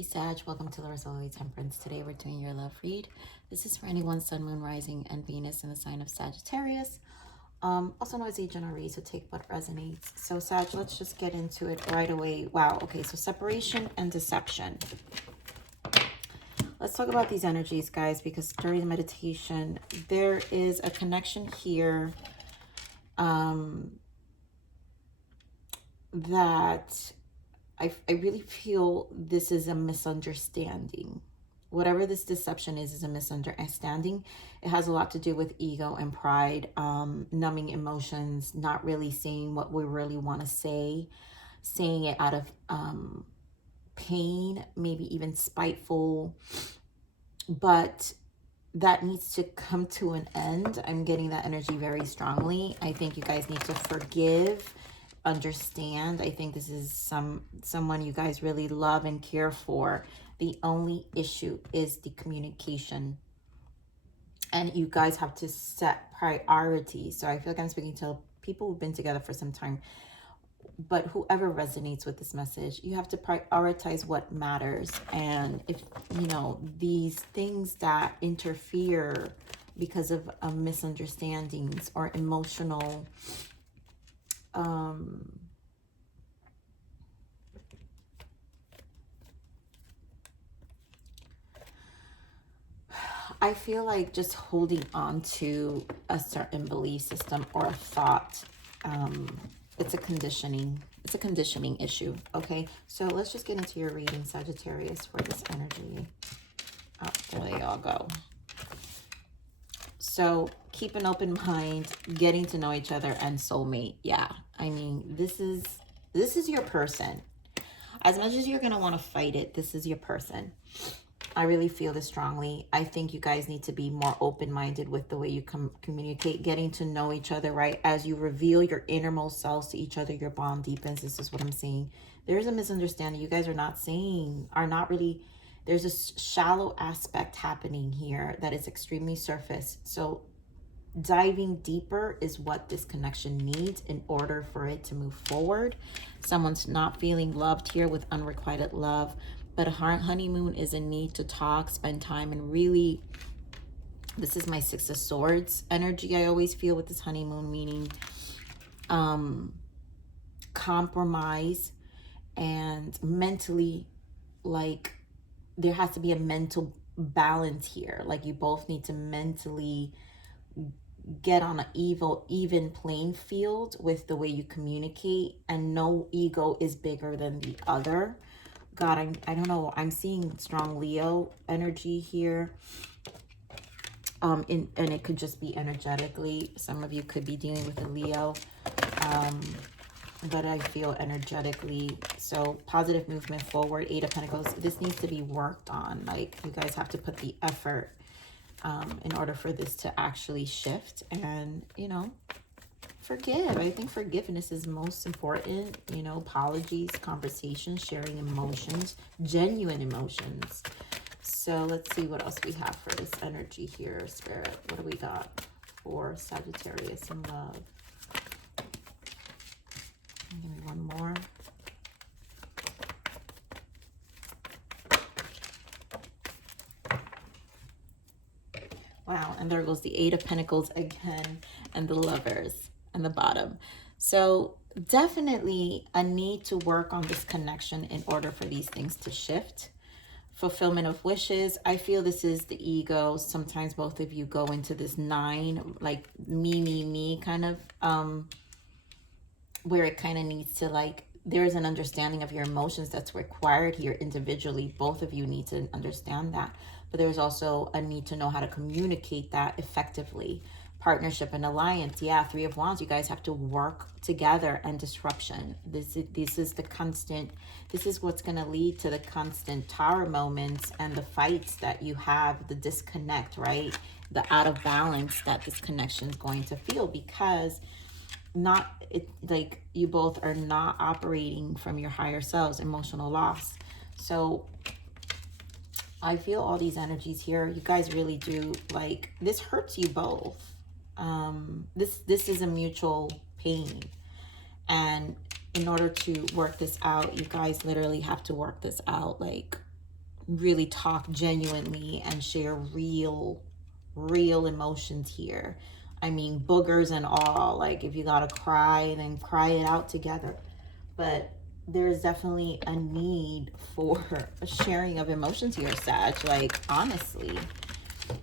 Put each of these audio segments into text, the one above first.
Hey Sag, welcome to larisalilitemperance. Today we're doing your love read. This is for anyone sun, moon, rising, and Venus in the sign of Sagittarius. Also known as a general read, so take what resonates. So Sag, let's just get into it right away. Wow, okay, so separation and deception. Let's talk about these energies, guys, because during the meditation, there is a connection here that I really feel this is a misunderstanding. Whatever this deception is a misunderstanding. It has a lot to do with ego and pride, numbing emotions, not really saying what we really want to say, saying it out of pain, maybe even spiteful. But that needs to come to an end. I'm getting that energy very strongly. I think you guys need to forgive, understand. I think this is someone you guys really love and care for. The only issue is the communication, and you guys have to set priorities. So I feel like I'm speaking to people who've been together for some time, but whoever resonates with this message, you have to prioritize what matters. And if you know these things that interfere because of misunderstandings or emotional I feel like just holding on to a certain belief system or a thought, it's a conditioning issue. Okay, so let's just get into your reading, Sagittarius, for this energy. Oh, there they all go. So keep an open mind, getting to know each other, and soulmate. Yeah, I mean, this is your person. As much as you're gonna want to fight it, this is your person. I really feel this strongly. I think you guys need to be more open-minded with the way you communicate, getting to know each other, right? As you reveal your innermost selves to each other, your bond deepens. This is what I'm saying. There's a misunderstanding. You guys are not really, there's a shallow aspect happening here that is extremely surface. So diving deeper is what this connection needs in order for it to move forward. Someone's not feeling loved here with unrequited love. But a honeymoon is a need to talk, spend time, and really, this is my Six of Swords energy I always feel with this honeymoon, meaning compromise and mentally, like, there has to be a mental balance here. Like, you both need to mentally get on an even playing field with the way you communicate, and no ego is bigger than the other. God, I don't know. I'm seeing strong Leo energy here. And it could just be energetically. Some of you could be dealing with a Leo. But I feel energetically. So positive movement forward. 8 of Pentacles. This needs to be worked on. Like, you guys have to put the effort in order for this to actually shift. And, you know, forgive. I think forgiveness is most important. You know, apologies, conversations, sharing emotions, genuine emotions. So let's see what else we have for this energy here, Spirit. What do we got for Sagittarius in love? Give me one more. Wow, and there goes the 8 of Pentacles again, and the Lovers and the bottom. So definitely a need to work on this connection in order for these things to shift. Fulfillment of wishes. I feel this is the ego. Sometimes both of you go into this 9, like me kind of, where it kind of needs to, like, there's an understanding of your emotions that's required here individually. Both of you need to understand that. But there's also a need to know how to communicate that effectively. Partnership and alliance. Yeah, 3 of Wands. You guys have to work together, and disruption. This is the constant. This is what's going to lead to the constant tower moments and the fights that you have, the disconnect, right? The out of balance that this connection is going to feel, because like you both are not operating from your higher selves. Emotional loss. So I feel all these energies here. You guys really do, like, this hurts you both. This is a mutual pain, and in order to work this out, you guys literally have to work this out. Like, really talk genuinely and share real emotions here. I mean, boogers and all. Like, if you gotta cry, then cry it out together. But there's definitely a need for a sharing of emotions here, Sag. Like, honestly,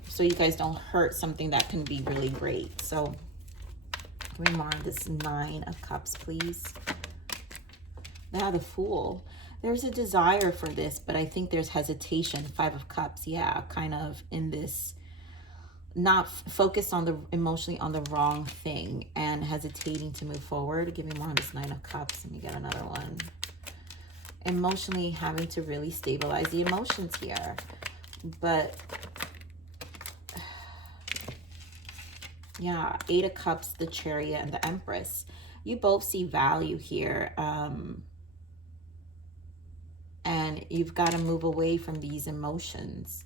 so you guys don't hurt something that can be really great. So give me more of this 9 of Cups, please. Now the Fool. There's a desire for this, but I think there's hesitation. 5 of Cups, yeah, kind of in this, not focused on the emotionally on the wrong thing and hesitating to move forward. Give me more on this 9 of Cups. Let me get another one. Emotionally having to really stabilize the emotions here. But yeah, 8 of Cups, the Chariot, and the Empress. You both see value here. And you've got to move away from these emotions.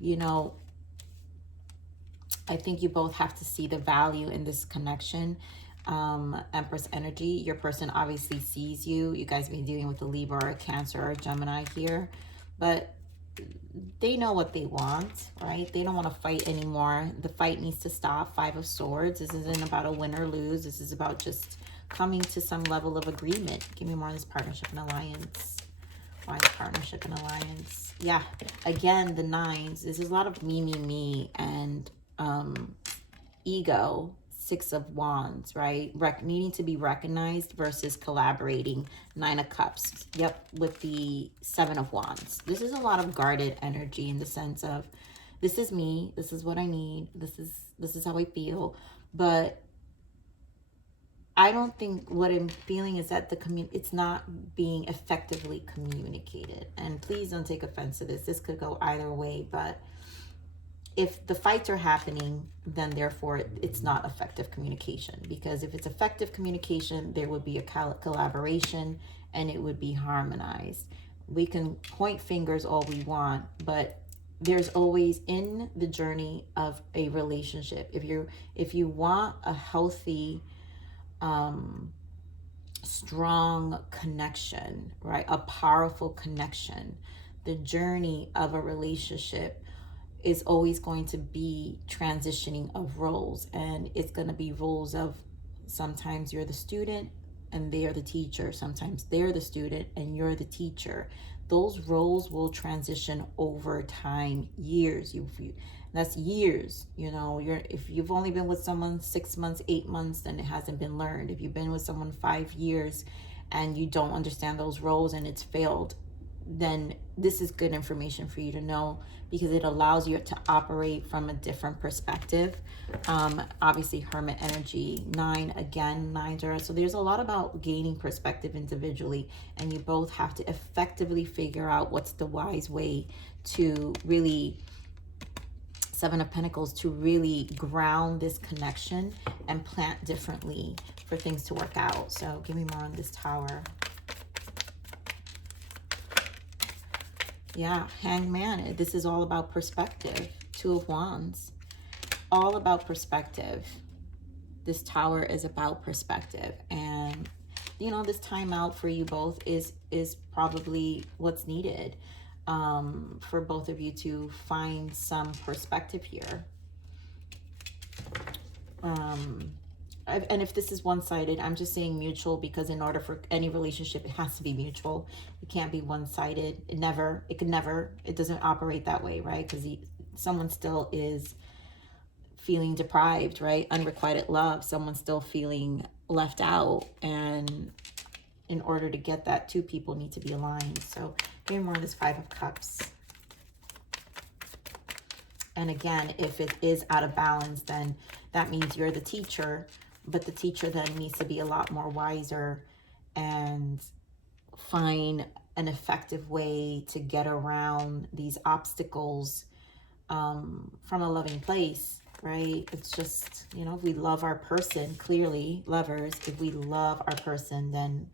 You know, I think you both have to see the value in this connection. Empress energy, your person obviously sees you. You guys be dealing with a Libra or a Cancer or a Gemini here. But they know what they want, right? They don't want to fight anymore. The fight needs to stop. 5 of Swords. This isn't about a win or lose. This is about just coming to some level of agreement. Give me more on this partnership and alliance. Why is partnership and alliance? Yeah, again, the 9s. This is a lot of me, and ego. 6 of Wands, right? Needing to be recognized versus collaborating. 9 of Cups. Yep, with the 7 of Wands. This is a lot of guarded energy in the sense of, this is me, this is what I need, this is how I feel. But I don't think, what I'm feeling is that it's not being effectively communicated. And please don't take offense to this. This could go either way, but if the fights are happening, then therefore it's not effective communication. Because if it's effective communication, there would be a collaboration and it would be harmonized. We can point fingers all we want, but there's always, in the journey of a relationship, if you want a healthy, strong connection, right? A powerful connection. The journey of a relationship is always going to be transitioning of roles, and it's going to be roles of, sometimes you're the student and they are the teacher, sometimes they're the student and you're the teacher. Those roles will transition over time, years. That's years. You know, if you've only been with someone 6 months, 8 months, then it hasn't been learned. If you've been with someone 5 years and you don't understand those roles and it's failed, then this is good information for you to know, because it allows you to operate from a different perspective. Obviously, Hermit energy, 9, again, 9s are, so there's a lot about gaining perspective individually, and you both have to effectively figure out what's the wise way to really, 7 of Pentacles, to really ground this connection and plant differently for things to work out. So give me more on this Tower. Yeah, Hanged Man. This is all about perspective. 2 of Wands. All about perspective. This Tower is about perspective. And, you know, this time out for you both is probably what's needed, for both of you to find some perspective here. And if this is one-sided, I'm just saying mutual, because in order for any relationship, it has to be mutual. It can't be one-sided. It doesn't operate that way, right? Because someone still is feeling deprived, right? Unrequited love. Someone's still feeling left out. And in order to get that, 2 people need to be aligned. So give me more of this 5 of Cups. And again, if it is out of balance, then that means you're the teacher. But the teacher then needs to be a lot more wiser and find an effective way to get around these obstacles, from a loving place, right? It's just, you know, if we love our person, clearly, lovers, if we love our person, then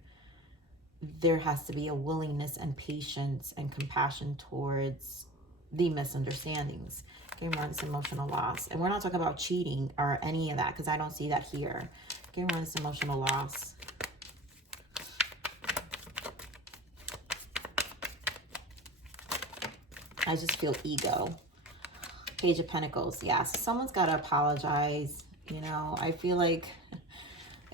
there has to be a willingness and patience and compassion towards the misunderstandings. Okay, more on this emotional loss. And we're not talking about cheating or any of that, because I don't see that here. Okay, more on this emotional loss. I just feel ego. Page of Pentacles. Yeah, so someone's got to apologize. You know, I feel like,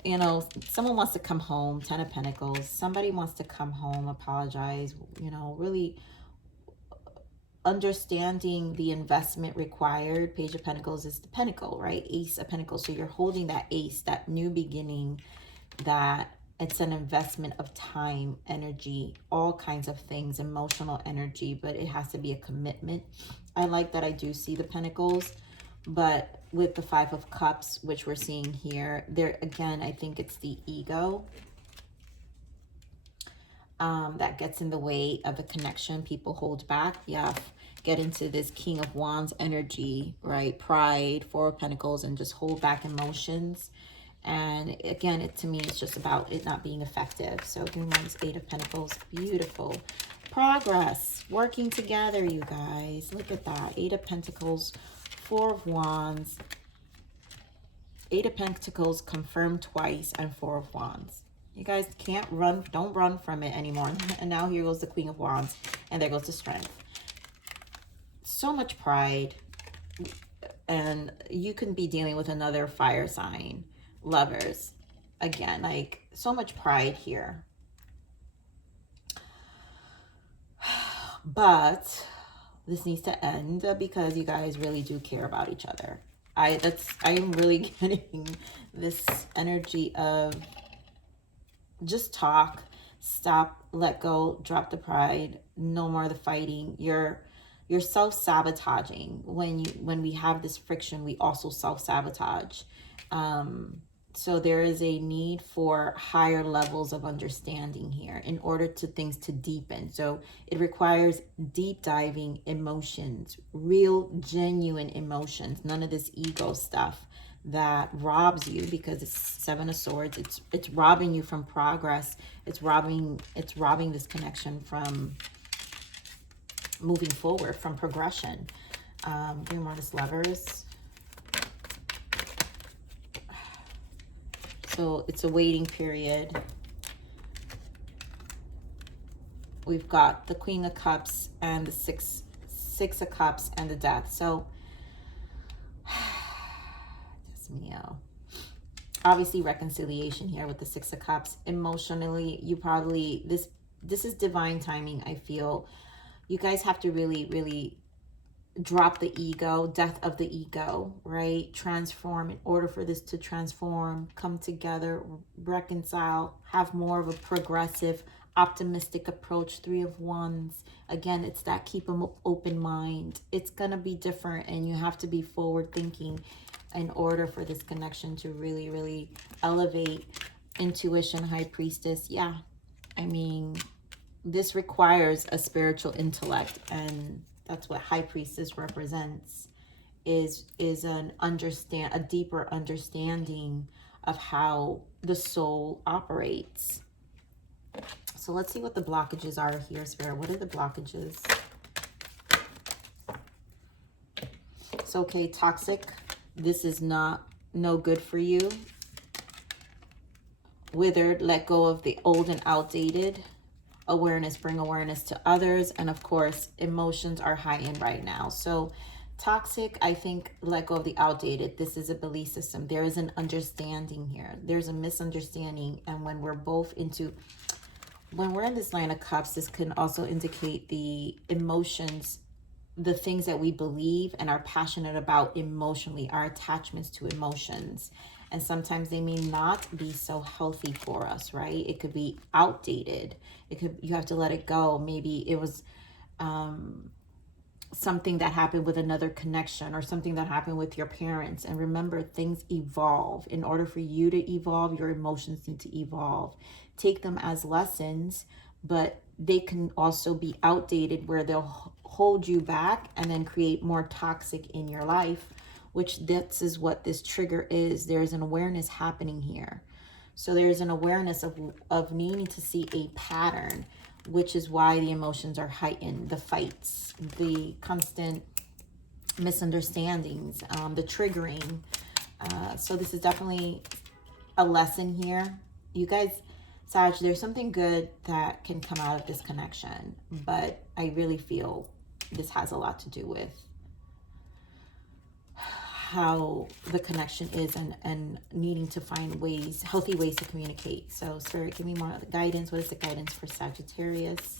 you know, someone wants to come home. 10 of Pentacles. Somebody wants to come home, apologize, you know, really understanding the investment required. Page of Pentacles is the pentacle, right? Ace of Pentacles. So you're holding that ace, that new beginning, that it's an investment of time, energy, all kinds of things, emotional energy, but it has to be a commitment. I like that I do see the Pentacles, but with the Five of Cups, which we're seeing here, there again, I think it's the ego that gets in the way of a connection. People hold back. Yeah, get into this King of Wands energy, right? Pride, Four of Pentacles, and just hold back emotions. And again, to me, it's just about it not being effective. So give me this Eight of Pentacles. Beautiful. Progress. Working together, you guys. Look at that. Eight of Pentacles, Four of Wands. Eight of Pentacles confirmed twice, and Four of Wands. You guys can't run, don't run from it anymore. And now here goes the Queen of Wands, and there goes the Strength. So much pride, and you can be dealing with another fire sign. Lovers, again, like so much pride here. But this needs to end because you guys really do care about each other. I am really getting this energy of just talk, stop, let go, drop the pride, no more the fighting. You're self-sabotaging. When we have this friction, we also self-sabotage. So there is a need for higher levels of understanding here in order to things to deepen. So it requires deep diving emotions, real genuine emotions, none of this ego stuff that robs you, because it's Seven of Swords. It's robbing you from progress. It's robbing this connection from moving forward, from progression. Give me more of this Lovers. So it's a waiting period. We've got the Queen of Cups and the Six of Cups and the Death. So obviously reconciliation here with the Six of Cups. Emotionally, you probably, this is divine timing. I feel you guys have to really drop the ego, death of the ego, right? Transform. In order for this to transform, come together, reconcile, have more of a progressive, optimistic approach. Three of Wands. Again, it's that keep an open mind. It's gonna be different, and you have to be forward thinking in order for this connection to really elevate. Intuition, High Priestess. Yeah, I mean, this requires a spiritual intellect, and that's what High Priestess represents, is a deeper understanding of how the soul operates. So let's see what the blockages are here, Spirit. What are the blockages? So, okay, toxic. This is no good for you. Withered, let go of the old and outdated. Awareness, bring awareness to others. And of course, emotions are high in right now. So toxic, I think, let go of the outdated. This is a belief system. There is an understanding here. There's a misunderstanding. And when we're in this Nine of Cups, this can also indicate the emotions, the things that we believe and are passionate about emotionally, our attachments to emotions. And sometimes they may not be so healthy for us, right? It could be outdated. You have to let it go. Maybe it was something that happened with another connection, or something that happened with your parents. And remember, things evolve. In order for you to evolve, your emotions need to evolve. Take them as lessons, but they can also be outdated, where they'll hold you back and then create more toxic in your life, which this is what this trigger is. There's an awareness happening here. So there's an awareness of needing to see a pattern, which is why the emotions are heightened, the fights, the constant misunderstandings, the triggering. So this is definitely a lesson here. You guys, Sag, there's something good that can come out of this connection, but I really feel this has a lot to do with how the connection is, and needing to find ways, healthy ways to communicate. So Spirit, give me more guidance. What is the guidance for Sagittarius?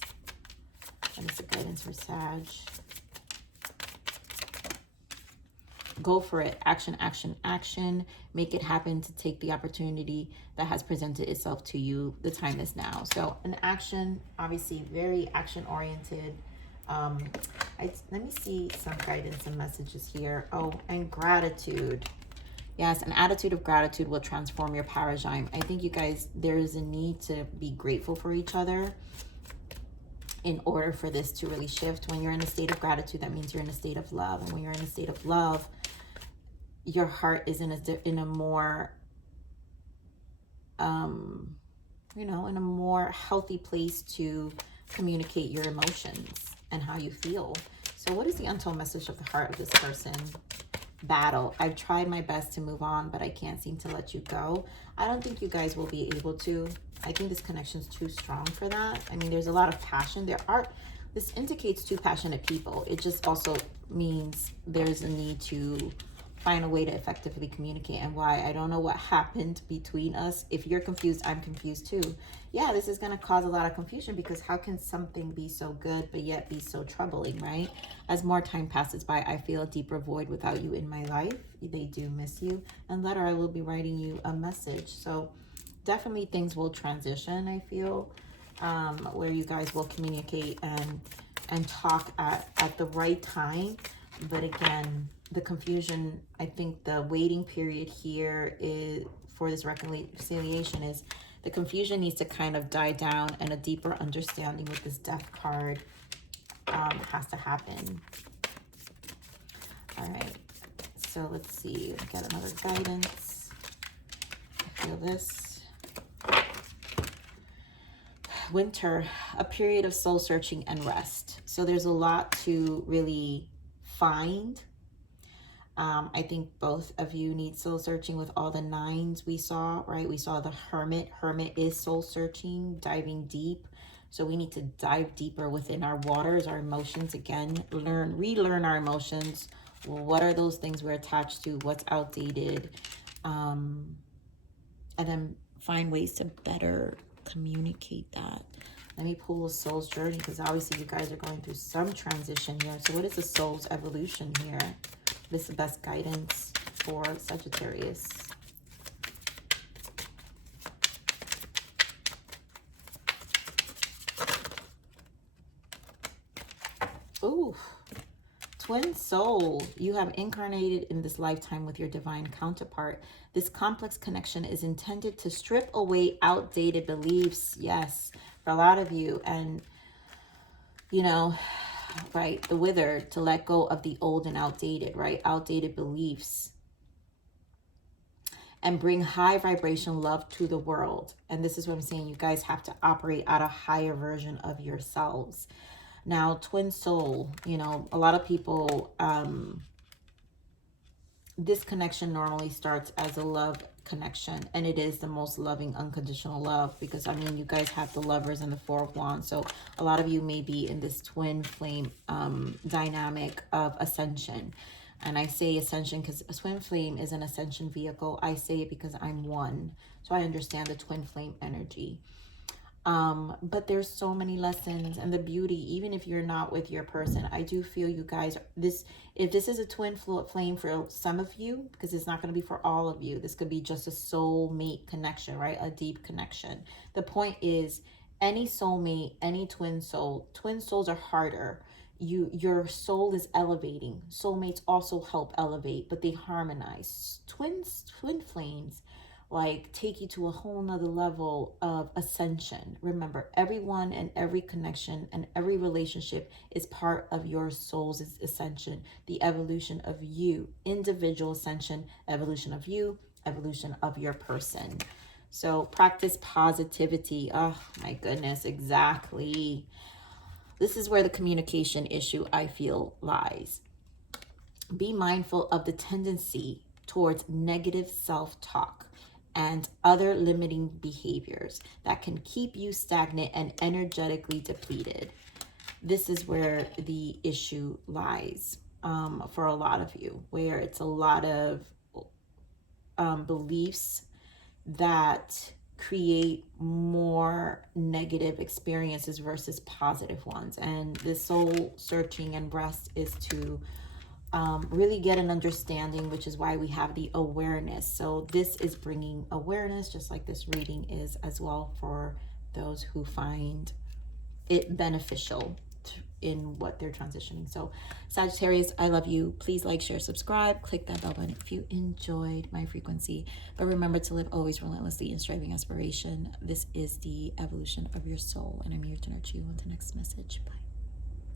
What is the guidance for Sag? Go for it. Action, action, action. Make it happen, to take the opportunity that has presented itself to you. The time is now. So an action, obviously very action oriented. Let me see some guidance and messages here. Oh, and gratitude. Yes, an attitude of gratitude will transform your paradigm. I think you guys, there is a need to be grateful for each other in order for this to really shift. When you're in a state of gratitude, that means you're in a state of love. And when you're in a state of love, your heart is in a more, you know, in a more healthy place to communicate your emotions and how you feel. So what is the untold message of the heart of this person? Battle. I've tried my best to move on, but I can't seem to let you go. I don't think you guys will be able to. I think this connection is too strong for that. I mean, there's a lot of passion. This indicates two passionate people. It just also means there's a need to find a way to effectively communicate. And why, I don't know what happened between us. If you're confused, I'm confused too. Yeah, this is going to cause a lot of confusion, because how can something be so good but yet be so troubling, right? As more time passes by, I feel a deeper void without you in my life. They do miss you. And later, I will be writing you a message. So definitely things will transition, I feel, where you guys will communicate and talk at the right time. But again, the confusion, I think the waiting period here is for this reconciliation is the confusion needs to kind of die down, and a deeper understanding with this Death card has to happen. All right, so let's see, get another guidance. I feel this. Winter, a period of soul searching and rest. So there's a lot to really find. I think both of you need soul searching with all the nines we saw, right? We saw the Hermit. Hermit is soul searching, diving deep. So we need to dive deeper within our waters, our emotions again, relearn our emotions. What are those things we're attached to? What's outdated? And then find ways to better communicate that. Let me pull a soul's journey, because obviously you guys are going through some transition here. So what is the soul's evolution here? This is the best guidance for Sagittarius. Ooh, twin soul. You have incarnated in this lifetime with your divine counterpart. This complex connection is intended to strip away outdated beliefs. Yes, for a lot of you. And, you know, right, the wither, to let go of the old and outdated, right? Outdated beliefs. And bring high vibration love to the world. And this is what I'm saying. You guys have to operate at a higher version of yourselves. Now, twin soul, you know, a lot of people, this connection normally starts as a love connection, and it is the most loving unconditional love, because I mean, you guys have the Lovers and the Four of Wands, so a lot of you may be in this twin flame dynamic of ascension. And I say ascension because a twin flame is an ascension vehicle. I say it because I'm one, so I understand the twin flame energy. But there's so many lessons, and the beauty, even if you're not with your person, I do feel you guys, if this is a twin flame for some of you, because it's not going to be for all of you, this could be just a soulmate connection, right? A deep connection. The point is, any soulmate, any twin souls are harder. Your soul is elevating. Soulmates also help elevate, but they harmonize. Twin flames like take you to a whole nother level of ascension. Remember, everyone and every connection and every relationship is part of your soul's ascension, the evolution of you, individual ascension, evolution of you, evolution of your person. So practice positivity. Oh my goodness, exactly. This is where the communication issue, I feel, lies. Be mindful of the tendency towards negative self-talk and other limiting behaviors that can keep you stagnant and energetically depleted. this is where the issue lies for a lot of you, where it's a lot of beliefs that create more negative experiences versus positive ones. And the soul searching and rest is to really get an understanding, which is why we have the awareness. So this is bringing awareness, just like this reading is as well, for those who find it beneficial in what they're transitioning. So Sagittarius, I love you. Please like, share, subscribe, click that bell button if you enjoyed my frequency. But remember to live always relentlessly in striving aspiration. This is the evolution of your soul, and I'm here to nurture you. On the next message. Bye.